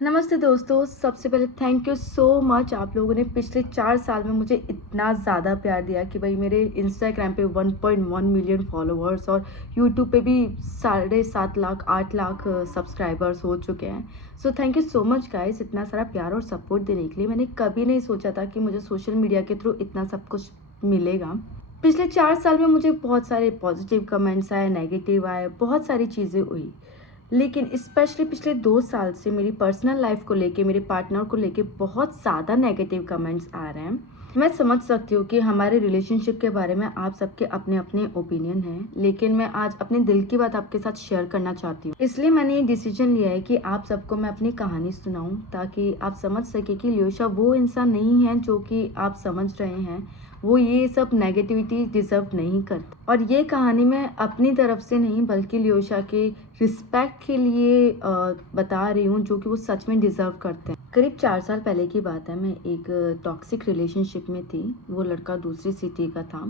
नमस्ते दोस्तों, सबसे पहले थैंक यू सो मच। आप लोगों ने पिछले 4 साल में मुझे इतना ज़्यादा प्यार दिया कि भाई मेरे इंस्टाग्राम पे 1.1 मिलियन फॉलोअर्स और यूट्यूब पे भी 7.5 लाख 8 लाख सब्सक्राइबर्स हो चुके हैं। So thank you so much guys, इतना सारा प्यार और सपोर्ट देने के लिए। मैंने कभी नहीं सोचा था कि मुझे सोशल मीडिया के थ्रू इतना सब कुछ मिलेगा। पिछले 4 साल में मुझे बहुत सारे पॉजिटिव कमेंट्स आए, नेगेटिव आए, बहुत सारी चीज़ें हुई। लेकिन स्पेशली पिछले 2 साल से मेरी पर्सनल लाइफ को लेके, मेरे पार्टनर को लेके बहुत ज़्यादा नेगेटिव कमेंट्स आ रहे हैं। मैं समझ सकती हूँ कि हमारे रिलेशनशिप के बारे में आप सबके अपने-अपने ओपिनियन हैं, लेकिन मैं आज अपने दिल की बात आपके साथ शेयर करना चाहती हूँ। इसलिए मैंने ये डिसीजन लिया है कि आप सबको मैं अपनी कहानी सुनाऊँ, ताकि आप समझ सकें कि लियोशा वो इंसान नहीं है जो कि आप समझ रहे हैं। वो ये सब नेगेटिविटी डिज़र्व नहीं करता। और ये कहानी मैं अपनी तरफ से नहीं बल्कि लियोशा के रिस्पेक्ट के लिए बता रही हूँ, जो कि वो सच में डिज़र्व करते हैं। करीब 4 साल पहले की बात है, मैं एक टॉक्सिक रिलेशनशिप में थी। वो लड़का दूसरी सिटी का था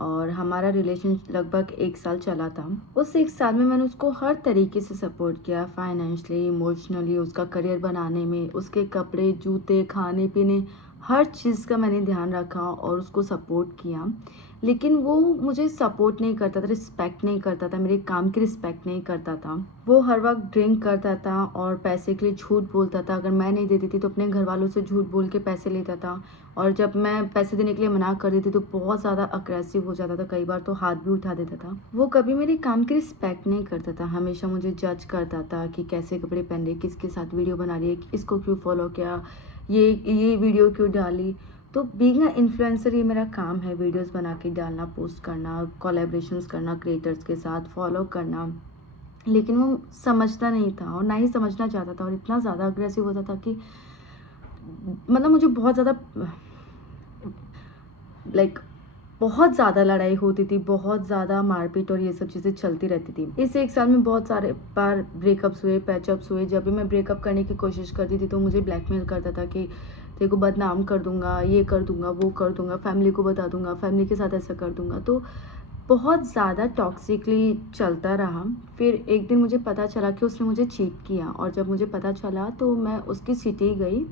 और हमारा रिलेशन लगभग 1 साल चला था। उस 1 साल में मैंने उसको हर तरीके से सपोर्ट किया, फाइनेंशियली, इमोशनली, उसका करियर बनाने में, उसके कपड़े, जूते, खाने-पीने, हर चीज़ का मैंने ध्यान रखा और उसको सपोर्ट किया। लेकिन वो मुझे सपोर्ट नहीं करता था, रिस्पेक्ट नहीं करता था, मेरे काम की रिस्पेक्ट नहीं करता था। वो हर वक़्त ड्रिंक करता था और पैसे के लिए झूठ बोलता था। अगर मैं नहीं देती थी तो अपने घरवालों से झूठ बोल के पैसे लेता था, और जब मैं पैसे देने के लिए मना कर देती तो बहुत ज़्यादा अग्रेसिव हो जाता था, कई बार तो हाथ भी उठा देता था। वो कभी मेरे काम की रिस्पेक्ट नहीं करता था, हमेशा मुझे जज करता था कि कैसे कपड़े पहन रही है, किसके साथ वीडियो बना रही है, इसको क्यों फॉलो किया, ये वीडियो क्यों डाली। तो बीइंग अ इन्फ्लुएंसर ये मेरा काम है, वीडियोस बना के डालना, पोस्ट करना, कोलैबोरेशंस करना क्रिएटर्स के साथ, फॉलो करना। लेकिन वो समझता नहीं था और ना ही समझना चाहता था, और इतना ज़्यादा अग्रेसिव होता था कि मतलब मुझे बहुत ज़्यादा लाइक बहुत ज़्यादा लड़ाई होती थी, बहुत ज़्यादा मारपीट और ये सब चीज़ें चलती रहती थी। इस 1 साल में बहुत सारे बार ब्रेकअप्स हुए, पैचअप्स हुए। जब भी मैं ब्रेकअप करने की कोशिश करती थी तो मुझे ब्लैकमेल करता था कि तेरे को बदनाम कर दूँगा, ये कर दूँगा, वो कर दूँगा, फैमिली को बता दूँगा, फैमिली के साथ ऐसा कर दूँगा। तो बहुत ज़्यादा टॉक्सिकली चलता रहा। फिर एक दिन मुझे पता चला कि उसने मुझे चीट किया, और जब मुझे पता चला तो मैं उसकी सिटी गई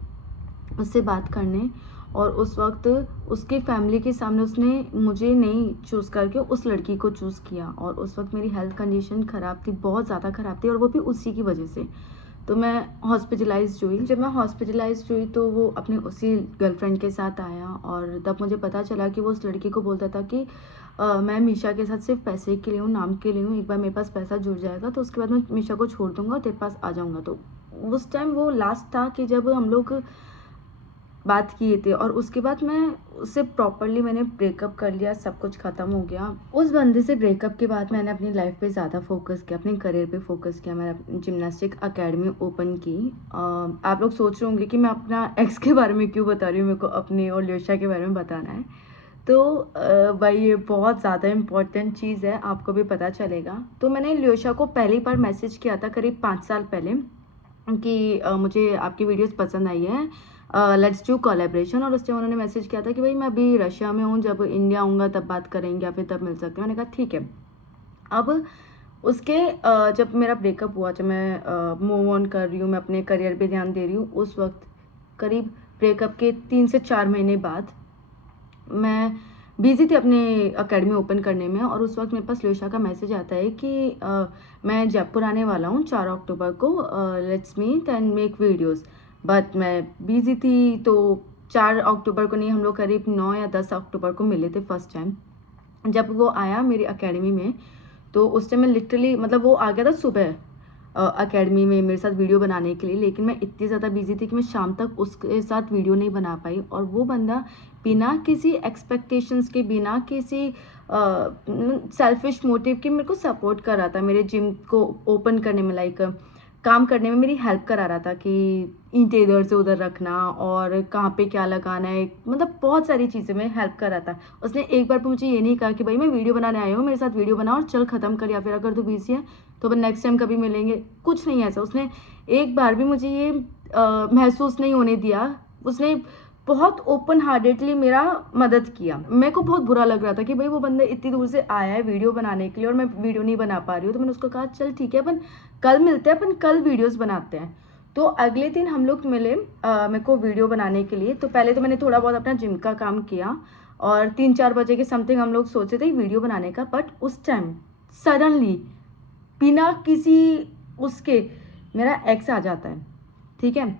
उससे बात करने, और उस वक़्त उसकी फैमिली के सामने उसने मुझे नहीं चूज़ करके उस लड़की को चूज़ किया, और उस वक़्त मेरी हेल्थ कंडीशन ख़राब थी, बहुत ज़्यादा ख़राब थी, और वो भी उसी की वजह से। तो मैं हॉस्पिटलाइज़्ड हुई। जब मैं हॉस्पिटलाइज़्ड हुई तो वो अपनी उसी गर्लफ्रेंड के साथ आया, और तब मुझे पता चला कि वो उस लड़की को बोलता था कि मैं मीशा के साथ सिर्फ़ पैसे के लिए हूँ, नाम के लिए हूँ, एक बार मेरे पास पैसा जुड़ जाएगा तो उसके बाद मैं मीशा को छोड़ दूँगा और तेरे पास आ जाऊँगा। तो उस टाइम वो लास्ट था कि जब हम लोग बात किए थे, और उसके बाद मैं उससे प्रॉपर्ली मैंने ब्रेकअप कर लिया, सब कुछ ख़त्म हो गया। उस बंदे से ब्रेकअप के बाद मैंने अपनी लाइफ पे ज़्यादा फोकस किया, अपने करियर पे फोकस किया। मैंने जिमनास्टिक अकेडमी ओपन की। आप लोग सोच रहे होंगे कि मैं अपना एक्स के बारे में क्यों बता रही हूँ, मेरे को अपने और लियोशा के बारे में बताना है। तो भाई ये बहुत ज़्यादा इम्पोर्टेंट चीज़ है, आपको भी पता चलेगा। तो मैंने लियोशा को पहली बार मैसेज किया था करीब 5 साल पहले कि मुझे आपकी वीडियोस पसंद आई है, लेट्स डू कोलैबोरेशन। और उस टाइम उन्होंने मैसेज किया था कि भाई मैं अभी रशिया में हूँ, जब इंडिया आऊँगा तब बात करेंगे या फिर तब मिल सकते हैं। मैंने कहा ठीक है। अब उसके जब मेरा ब्रेकअप हुआ, जब मैं मूव ऑन कर रही हूँ, मैं अपने करियर पे ध्यान दे रही हूँ, उस वक्त करीब ब्रेकअप के 3 से 4 महीने बाद मैं बिज़ी थी अपने अकेडमी ओपन करने में, और उस वक़्त मेरे पास लियोशा का मैसेज आता है कि मैं जयपुर आने वाला हूँ 4 अक्टूबर को, let's meet and make videos. But मैं बिज़ी थी तो 4 अक्टूबर को नहीं, हम लोग करीब 9 या 10 अक्टूबर को मिले थे फर्स्ट टाइम। जब वो आया मेरी अकेडमी में, तो उस टाइम मैं लिटरली मतलब वो आ गया था सुबह अकेडमी में मेरे साथ वीडियो बनाने के लिए, लेकिन मैं इतनी ज़्यादा बिज़ी थी कि मैं शाम तक उसके साथ वीडियो नहीं बना पाई। और वो बंदा बिना किसी एक्सपेक्टेशंस के, बिना किसी सेल्फिश मोटिव के मेरे को सपोर्ट कर रहा था मेरे जिम को ओपन करने में, लाइक काम करने में मेरी हेल्प करा रहा था कि ईंटें इधर से उधर रखना और कहाँ पे क्या लगाना है, मतलब बहुत सारी चीज़ें में हेल्प कर रहा था। उसने एक बार भी मुझे ये नहीं कहा कि भाई मैं वीडियो बनाने आई हूँ, मेरे साथ वीडियो बना और चल ख़त्म कर, या फिर अगर तू बिज़ी है तो अपन नेक्स्ट टाइम कभी मिलेंगे, कुछ नहीं ऐसा। उसने एक बार भी मुझे ये महसूस नहीं होने दिया। उसने बहुत ओपन हार्टेडली मेरा मदद किया। मेरे को बहुत बुरा लग रहा था कि भाई वो बंदा इतनी दूर से आया है वीडियो बनाने के लिए और मैं वीडियो नहीं बना पा रही हूँ। तो मैंने उसको कहा चल ठीक है, अपन कल मिलते हैं, अपन कल वीडियोस बनाते हैं। तो अगले दिन हम लोग मिले मेरे को वीडियो बनाने के लिए। तो पहले तो मैंने थोड़ा बहुत अपना जिम का काम किया और 3-4 बजे के समथिंग हम लोग सोचे थे वीडियो बनाने का। बट उस टाइम सडनली बिना किसी उसके मेरा एक्स आ जाता है, ठीक है।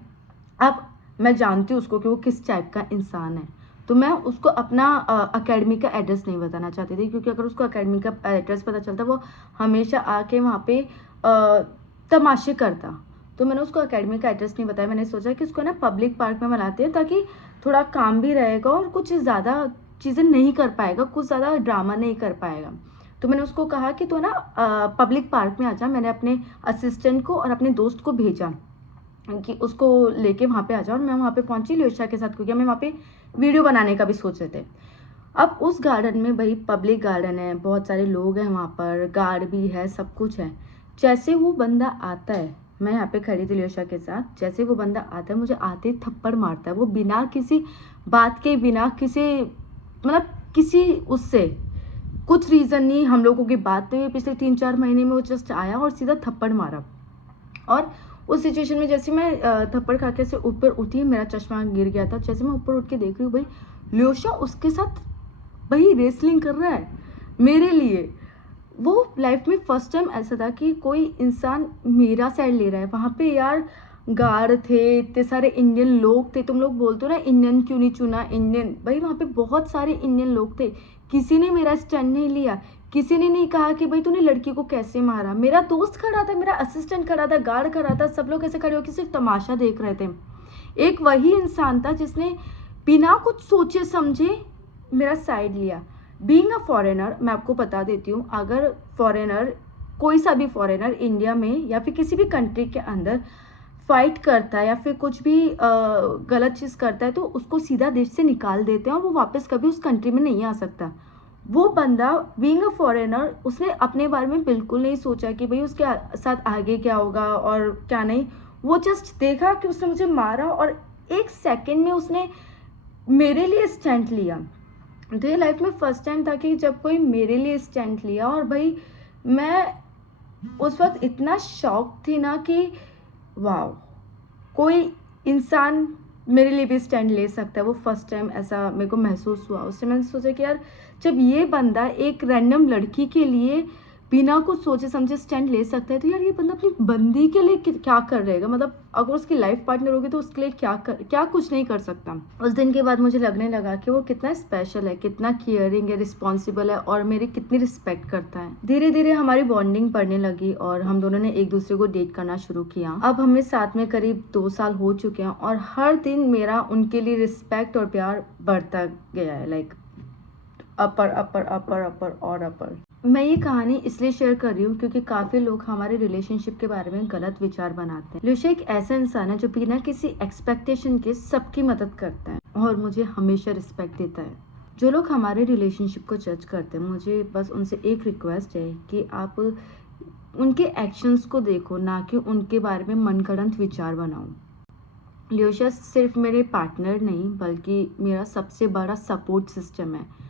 अब मैं जानती हूँ उसको कि वो किस टाइप का इंसान है, तो मैं उसको अपना अकेडमी का एड्रेस नहीं बताना चाहती थी, क्योंकि अगर उसको अकेडमी का एड्रेस पता चलता वो हमेशा आके वहाँ पे तमाशे करता। तो मैंने उसको अकेडमी का एड्रेस नहीं बताया। मैंने सोचा कि उसको ना पब्लिक पार्क में बनाते हैं, ताकि थोड़ा काम भी रहेगा और कुछ ज़्यादा चीज़ें नहीं कर पाएगा, कुछ ज़्यादा ड्रामा नहीं कर पाएगा। तो मैंने उसको कहा कि तो ना पब्लिक पार्क में आ जा। मैंने अपने असिस्टेंट को और अपने दोस्त को भेजा कि उसको लेके वहाँ पे आ जाओ, और मैं वहाँ पे पहुँची ल्योशा के साथ, क्योंकि हमें वहाँ पे वीडियो बनाने का भी सोच रहे थे। अब उस गार्डन में भाई पब्लिक गार्डन है, बहुत सारे लोग हैं वहाँ पर, गार्ड भी है, सब कुछ है। जैसे वो बंदा आता है, मैं यहाँ पे खड़ी थी ल्योशा के साथ, जैसे वो बंदा आता है मुझे आते ही थप्पड़ मारता है। वो बिना किसी बात के, बिना किसी मतलब किसी उससे कुछ रीज़न नहीं, हम लोगों की बात नहीं हुई पिछले 3-4 महीने में, वो जस्ट आया और सीधा थप्पड़ मारा। और उस सिचुएशन में जैसे मैं थप्पड़ खा के से ऊपर उठी, मेरा चश्मा गिर गया था। जैसे मैं ऊपर उठ के देख रही हूँ भाई ल्योशा उसके साथ भाई रेसलिंग कर रहा है मेरे लिए। वो लाइफ में फर्स्ट टाइम ऐसा था कि कोई इंसान मेरा साइड ले रहा है। वहाँ पे यार गार्ड थे, इतने सारे इंडियन लोग थे। तुम लोग बोलते हो ना इंडियन क्यों नहीं चुना, इंडियन, भाई वहाँ पे बहुत सारे इंडियन लोग थे। किसी ने मेरा स्टैंड नहीं लिया, किसी ने नहीं कहा कि भाई तूने लड़की को कैसे मारा। मेरा दोस्त खड़ा था, मेरा असिस्टेंट खड़ा था, गार्ड खड़ा था, सब लोग ऐसे खड़े होकर सिर्फ तमाशा देख रहे थे। एक वही इंसान था जिसने बिना कुछ सोचे समझे मेरा साइड लिया। बीइंग अ फॉरेनर, मैं आपको बता देती हूँ, अगर फॉरेनर, कोई सा भी फॉरेनर इंडिया में या फिर किसी भी कंट्री के अंदर फाइट करता है या फिर कुछ भी गलत चीज़ करता है, तो उसको सीधा देश से निकाल देते हैं और वो वापस कभी उस कंट्री में नहीं आ सकता। वो बंदा बीइंग अ फॉरेनर, उसने अपने बारे में बिल्कुल नहीं सोचा कि भाई उसके साथ आगे क्या होगा और क्या नहीं। वो जस्ट देखा कि उसने मुझे मारा और 1 सेकंड में उसने मेरे लिए स्टैंड लिया। तो ये लाइफ में फर्स्ट टाइम था कि जब कोई मेरे लिए स्टैंड लिया। और भाई मैं उस वक्त इतना शॉक थी ना कि वाह, कोई इंसान मेरे लिए भी स्टैंड ले सकता है। वो फर्स्ट टाइम ऐसा मेरे को महसूस हुआ। उससे मैंने सोचा कि यार जब ये बंदा एक रैंडम लड़की के लिए बिना कुछ सोचे समझे स्टैंड ले सकता है, तो यार ये बंदा अपनी बंदी के लिए क्या कर रहेगा। मतलब अगर उसकी लाइफ पार्टनर होगी तो उसके लिए क्या कुछ नहीं कर सकता। उस दिन के बाद मुझे लगने लगा कि वो कितना स्पेशल है, कितना केयरिंग है, रिस्पॉन्सिबल है और मेरी कितनी रिस्पेक्ट करता है। धीरे धीरे हमारी बॉन्डिंग बढ़ने लगी और हम दोनों ने एक दूसरे को डेट करना शुरू किया। अब हमें साथ में करीब 2 साल हो चुके हैं और हर दिन मेरा उनके लिए रिस्पेक्ट और प्यार बढ़ता गया है। लाइक अपर अपर अपर अपर और अपर। मैं ये कहानी इसलिए शेयर कर रही हूँ क्योंकि काफ़ी लोग हमारे रिलेशनशिप के बारे में गलत विचार बनाते हैं। ल्योशा एक ऐसा इंसान है जो बिना किसी एक्सपेक्टेशन के सबकी मदद करता है और मुझे हमेशा रिस्पेक्ट देता है। जो लोग हमारे रिलेशनशिप को जज करते हैं, मुझे बस उनसे एक रिक्वेस्ट है कि आप उनके एक्शंस को देखो, ना कि उनके बारे में मनगढ़ंत विचार बनाओ। ल्योशा सिर्फ मेरे पार्टनर नहीं बल्कि मेरा सबसे बड़ा सपोर्ट सिस्टम है।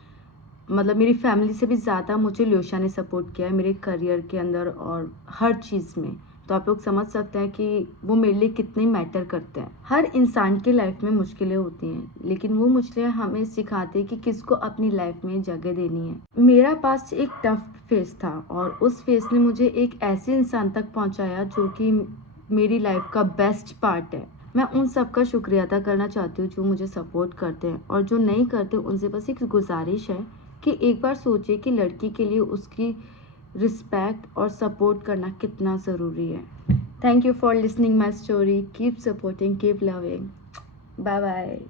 मतलब मेरी फैमिली से भी ज़्यादा मुझे ल्योशा ने सपोर्ट किया है मेरे करियर के अंदर और हर चीज़ में। तो आप लोग समझ सकते हैं कि वो मेरे लिए कितने मैटर करते हैं। हर इंसान की लाइफ में मुश्किलें होती हैं, लेकिन वो मुश्किलें हमें सिखाते हैं कि किसको अपनी लाइफ में जगह देनी है। मेरा पास एक टफ फेस था और उस फेस ने मुझे एक ऐसे इंसान तक पहुंचाया जो कि मेरी लाइफ का बेस्ट पार्ट है। मैं उन सब का शुक्रिया अदा करना चाहती हूँ जो मुझे सपोर्ट करते हैं, और जो नहीं करते उनसे बस एक गुजारिश है कि एक बार सोचिए कि लड़की के लिए उसकी रिस्पेक्ट और सपोर्ट करना कितना ज़रूरी है। Thank you for listening my story. Keep supporting, keep loving. Bye bye.